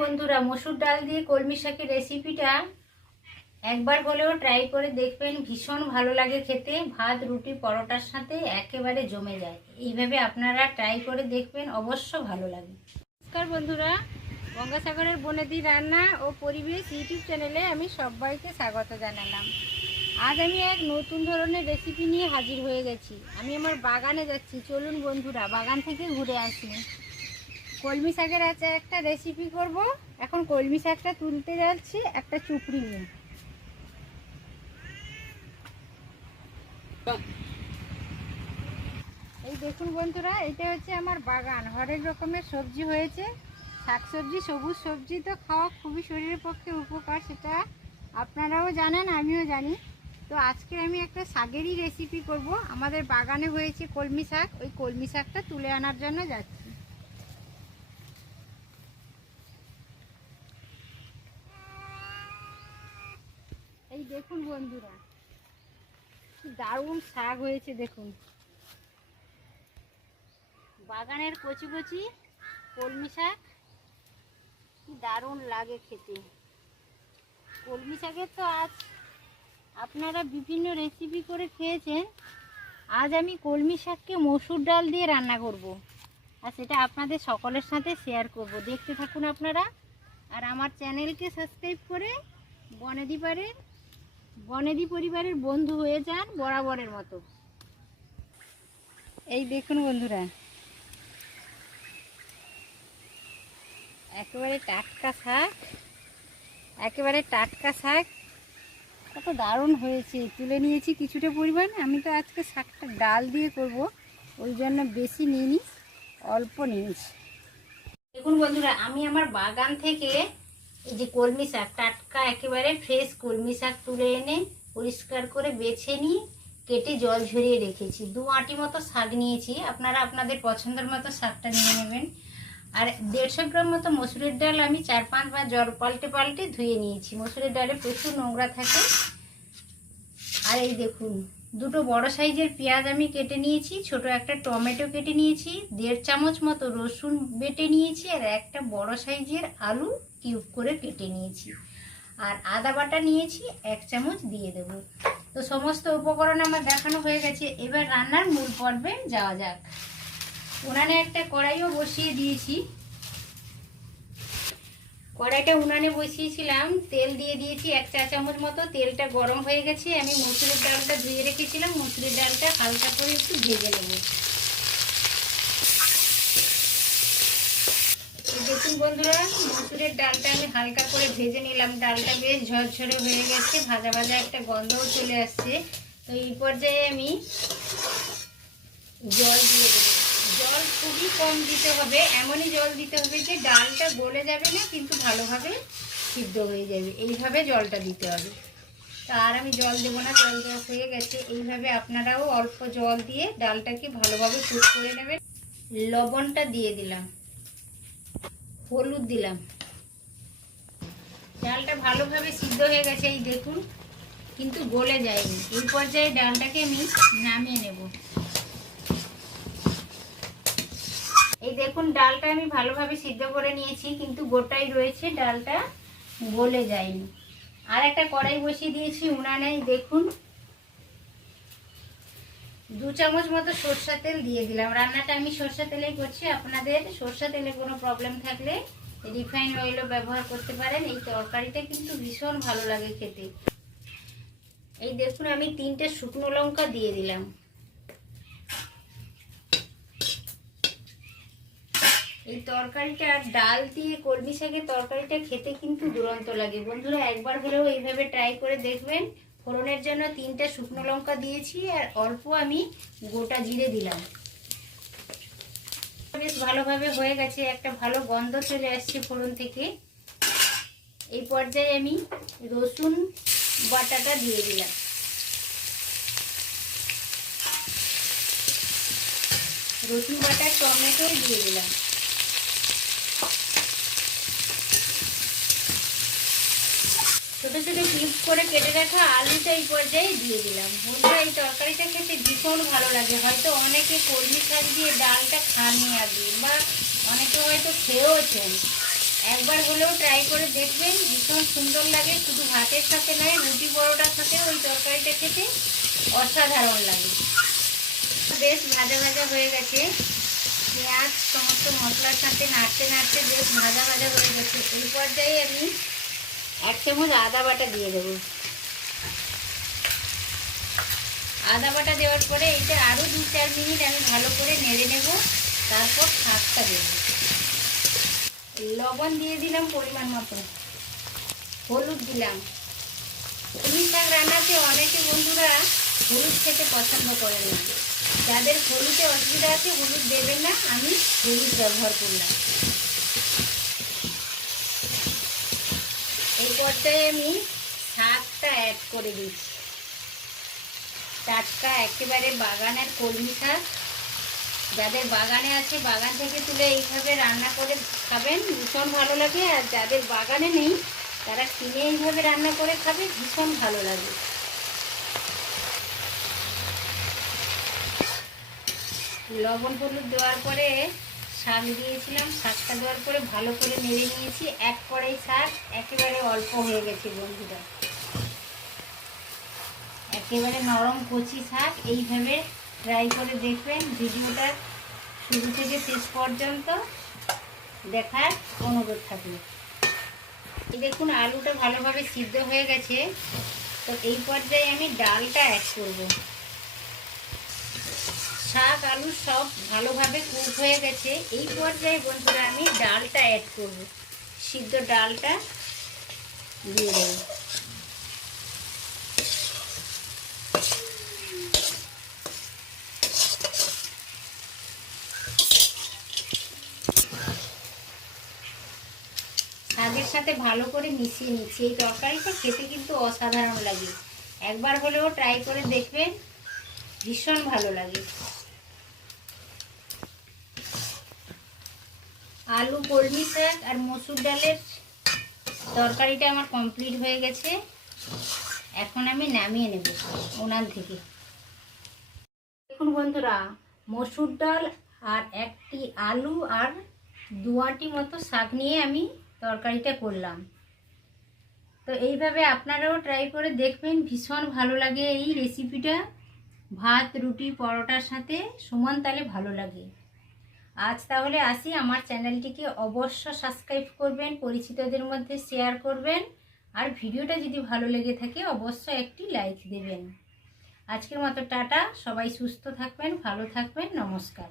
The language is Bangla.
বন্ধুরা, মসুর ডাল দিয়ে কলমি শাকের রেসিপিটা একবার হলেও ট্রাই করে দেখবেন। ভীষণ ভালো লাগে খেতে, ভাত রুটি পরোটার সাথে একেবারে জমে যায়। এইভাবে আপনারা ট্রাই করে দেখবেন, অবশ্য ভালো লাগে। নমস্কার বন্ধুরা, গঙ্গাসাগরের বনেদি রান্না ও পরিবেশ ইউটিউব চ্যানেলে আমি সবাইকে স্বাগত জানালাম। আজ আমি এক নতুন ধরনের রেসিপি নিয়ে হাজির হয়ে গেছি। আমি আমার বাগানে যাচ্ছি, চলুন বন্ধুরা বাগান থেকে ঘুরে আসি। কলমি শাকের আছে একটা রেসিপি করব। এখন কলমি শাকটা তুলতে যাচ্ছি একটা চুপড়ি নিয়ে। এই দেখুন বন্ধুরা, এটা হচ্ছে আমার বাগান। হরেক রকমের সবজি হয়েছে, শাকসবজি, সবুজ সবজি তো খাওয়া খুবই শরীরের পক্ষে উপকার, সেটা আপনারাও জানেন, আমিও জানি। তো আজকে আমি একটা শাকেরই রেসিপি করব। আমাদের বাগানে হয়েছে কলমি শাক, ওই কলমি শাকটা তুলে আনার জন্য যাচ্ছি। এই দেখুন বন্ধুরা, দারুণ শাক হয়েছে। দেখুন, বাগানের কচি কচি কলমি শাক, কি দারুণ লাগে খেতে। কলমি শাকের তো আজ আপনারা বিভিন্ন রেসিপি করে খেয়েছেন। আজ আমি কলমি শাককে মসুর ডাল দিয়ে রান্না করব, আর সেটা আপনাদের সকলের সাথে শেয়ার করব। দেখতে থাকুন আপনারা, আর আমার চ্যানেলকে সাবস্ক্রাইব করে বনেদি পরিবারের বন্ধু হয়ে যান বরাবরের মতো। এই দেখুন বন্ধুরা, একেবারে টাটকা শাক, কত দারুণ হয়েছে। তুলে নিয়েছি কিছুটা পরিমাণ। আমি তো আজকে শাকটা ডাল দিয়ে করব, ওই জন্য বেশি নিইনি, অল্প নিয়েছি। দেখুন বন্ধুরা, আমি আমার বাগান থেকে এই যে কলমি শাক, টাটকা একেবারে ফ্রেশ কলমি শাক তুলে এনে পরিষ্কার করে বেছে নিয়ে কেটে জল ঝরিয়ে রেখেছি। 2 আঁটি মতো শাক নিয়েছি, আপনারা আপনাদের পছন্দের মতো শাকটা নিয়ে নেবেন। আর 150 গ্রাম মতো মসুরের ডাল আমি 4-5 বার জল পাল্টে ধুয়ে নিয়েছি। মসুরের ডালে প্রচুর নোংরা থাকে। আর এই দেখুন, 2 বড় সাইজের পেঁয়াজ আমি কেটে নিয়েছি, ছোট একটা টমেটো কেটে নিয়েছি, 1.5 চামচ মতো রসুন বেটে নিয়েছি, আর একটা বড় সাইজের আলু কিউব করে কেটে নিয়েছি, আর আদা বাটা নিয়েছি 1 চামচ দিয়ে দেব। তো সমস্ত উপকরণ আমার দেখানো হয়ে গেছে। এবার রান্নার মূল পর্বে যাওয়া যাক। উনানে একটা কড়াইও বসিয়ে দিয়েছি। কড়াইটা উনানে বসিয়েছিলাম, তেল দিয়ে দিয়েছি 1 চা চামচ মতো। তেলটা গরম হয়ে গেছে। আমি মসুরের ডালটা ধুয়ে রেখেছিলাম, মসুরের ডালটা হালকা করে একটু ভেজে নেব। দেখুন বন্ধুরা, মসুরের ডালটা আমি হালকা করে ভেজে নিলাম। ডালটা বেশ ঝরঝরে হয়ে গেছে, ভাজা ভাজা একটা গন্ধও চলে আসছে। তো এই পর্যায়ে আমি জল দিয়ে দেবো। জল খুবই কম দিতে হবে, এমনই জল দিতে হবে যে ডালটা গলে যাবে না, কিন্তু ভালোভাবে সিদ্ধ হয়ে যাবে। এইভাবে জলটা দিতে হবে। তা আর আমি জল দেবো না, জল দেওয়া হয়ে গেছে। এইভাবে আপনারাও অল্প জল দিয়ে ডালটাকে ভালোভাবে কুক করে নেবেন। লবণটা দিয়ে দিলাম, হলুদ দিলাম। ডালটা ভালোভাবে সিদ্ধ হয়ে গেছে, এই দেখুন, কিন্তু গলে যায়নি। এই পর্যায়ে ডালটাকে আমি নামিয়ে নেব। এই দেখুন, ডালটা আমি ভালোভাবে সিদ্ধ করে নিয়েছি, কিন্তু গোটাই রয়েছে, ডালটা গলে যায়নি। আর একটা কড়াই বসিয়ে দিয়েছি উনানে। দেখুন, 2 চামচ মতো সরষা তেল দিয়ে দিলাম। রান্নাটা আমি সরষা তেলেই করছি। আপনাদের সরষা তেলে কোনো প্রবলেম থাকলে রিফাইন অয়েলও ব্যবহার করতে পারেন। এই তরকারিটা কিন্তু ভীষণ ভালো লাগে খেতে। এই দেখুন, আমি 3টে শুকনো লঙ্কা দিয়ে দিলাম। এই তরকারিটা ডাল দিয়ে কলমি শাকের তরকারিটা খেতে কিন্তু দুরন্ত লাগে। বন্ধুরা, একবার হলেও এইভাবে ট্রাই করে দেখবেন। ফোড়নের জন্য 3টে শুকনো লঙ্কা দিয়েছি, আর অল্প আমি গোটা জিরে দিলাম। বেশ ভালোভাবে হয়ে গেছে, একটা ভালো গন্ধ চলে আসছে ফোড়ন থেকে। এই পর্যায়ে আমি রসুন বাটাটা দিয়ে দিলাম। রসুন বাটা, টমেটো দিয়ে দিলাম। ছোট ছোট কিউব করে কেটে রাখা আলুটা এই পর্যায়ে দিয়ে দিলাম। বন্ধুরা, এই তরকারিটা খেতে ভীষণ ভালো লাগে। হয়তো অনেকে কলমি শাক দিয়ে ডালটা খাননি আগে, বা অনেকে হয়তো খেয়েওছেন। একবার হলেও ট্রাই করে দেখবেন, ভীষণ সুন্দর লাগে। শুধু ভাতের সাথে নয়, রুটি পরোটার সাথে ওই তরকারিটা খেতে অসাধারণ লাগে। বেশ ভাজা ভাজা হয়ে গেছে, পেঁয়াজ সমস্ত মশলার সাথে নাড়তে নাড়তে বেশ ভাজা ভাজা হয়ে গেছে। এই পর্যায়ে আমি 1 চামচ আদা বাটা দিয়ে দেবো। আদা বাটা দেওয়ার পরে এইটা আরও 2-4 মিনিট আমি ভালো করে নেড়ে নেব। তারপর শাকটা দেব। লবণ দিয়ে দিলাম পরিমাণ মতো, হলুদ দিলাম। কলমি শাক রান্নাতে অনেকে বন্ধুরা হলুদ খেতে পছন্দ করেন না। যাদের হলুদে অসুবিধা আছে হলুদ দেবেন না, আমি হলুদ ব্যবহার করলাম। এই পর্যায়ে আমি শাকটা অ্যাড করে দিচ্ছি। টাটকা একেবারে বাগানের কলমি শাক। যাদের বাগানে আছে বাগান থেকে তুলে এইভাবে রান্না করে খাবেন, ভীষণ ভালো লাগে। আর যাদের বাগানে নেই তারা কিনে এইভাবে রান্না করে খাবে, ভীষণ ভালো লাগে। লবণ হলুদ দেওয়ার পরে শাক দিয়েছিলাম, শাকটা দেওয়ার পরে ভালো করে নেড়ে নিয়েছি। 1 কড়াই শাক, একেবারে অল্প হয়ে গেছে বন্ধুরা, একেবারে নরম কচি শাক। এইভাবে ট্রাই করে দেখবেন। ভিডিওটা শুরু থেকে শেষ পর্যন্ত দেখার অনুরোধ থাকবে। এই দেখুন আলুটা ভালোভাবে সিদ্ধ হয়ে গেছে। তো এই পর্যায়ে আমি ডালটা অ্যাড করব। শাক আলু সব ভালোভাবে কুক হয়ে গেছে। এই পর্যায়ে বন্ধুরা আমি ডালটা অ্যাড করব। সিদ্ধ ডালটা দিয়ে দেব। শাকের সাথে ভালো করে মিশিয়ে নিচ্ছি। এই তরকারিটা খেতে কিন্তু অসাধারণ লাগে। একবার হলেও ট্রাই করে দেখবেন, ভীষণ ভালো লাগে। আলু কলমি শাক আর মসুর ডালের তরকারিটা আমার কমপ্লিট হয়ে গেছে। এখন আমি নামিয়ে নেব উনান থেকে। দেখুন বন্ধুরা, মসুর ডাল আর 1টি আলু আর 2 আঁটি মতো শাক নিয়ে আমি তরকারিটা করলাম। তো এইভাবে আপনারাও ট্রাই করে দেখবেন, ভীষণ ভালো লাগে এই রেসিপিটা। ভাত রুটি পরোটার সাথে সমান তালে ভালো লাগে। আজ তাহলে আসি। আমার চ্যানেলটিকে অবশ্য সাবস্ক্রাইব করবেন, পরিচিতদের মধ্যে শেয়ার করবেন, আর ভিডিওটা যদি ভালো লেগে থাকে অবশ্যই একটি লাইক দেবেন। আজকের মতো টাটা। সবাই সুস্থ থাকবেন, ভালো থাকবেন। নমস্কার।